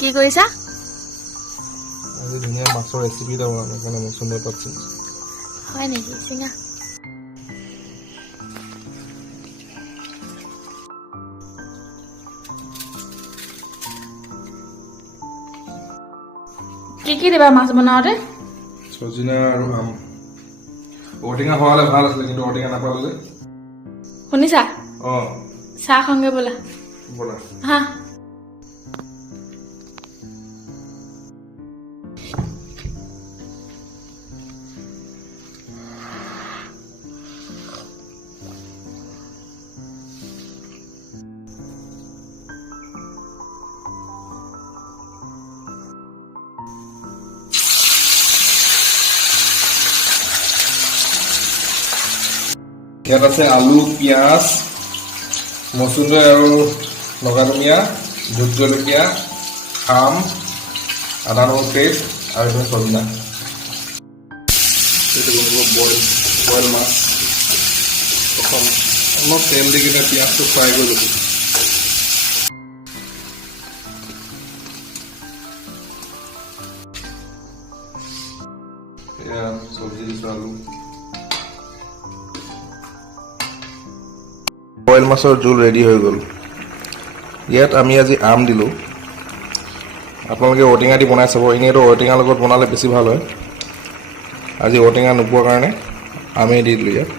কি কৰিছা? আজি ধুনীয়া মাছৰ ৰেচিপি এটা বনাম সেইকাৰণে মচুন্দৰ পাত চিঙিছোঁ। হয় নেকি? চিঙা। কি দিবা মাছ বনাওঁতে? চজিনা আৰু আম। ঔটেঙা হোৱালে ভাল আছিলে কিন্তু ঔটেঙা নাপালো যে। শুনিছা? অঁ চাহ খাওঁগে ব'লা। ব'লা। হা। ইয়াত আছে আলু, পিঁয়াজ, মচুন্দৰ আৰু নগাদমীয়া, ভোট জলকীয়া, আম, আদা নহৰু পেষ্ট আৰু এইটো চজিনা। এইটো বনাব বইল মাছ। প্ৰথম অলপ তেল দি কিনে পিঁয়াজটো ফ্ৰাই কৰি ল'ব। এয়া চব্জি দিছোঁ আলু। বইল মাছৰ জোল ৰেডি হৈ গ'ল। ইয়াত আমি আজি আম দিলোঁ। আপোনালোকে ঔটেঙা দি বনাই চাব। এনেইতো ঔটেঙাৰ লগত বনালে বেছি ভাল হয়। আজি ঔটেঙা নোপোৱাৰ কাৰণে আমেই দি দিলোঁ ইয়াত।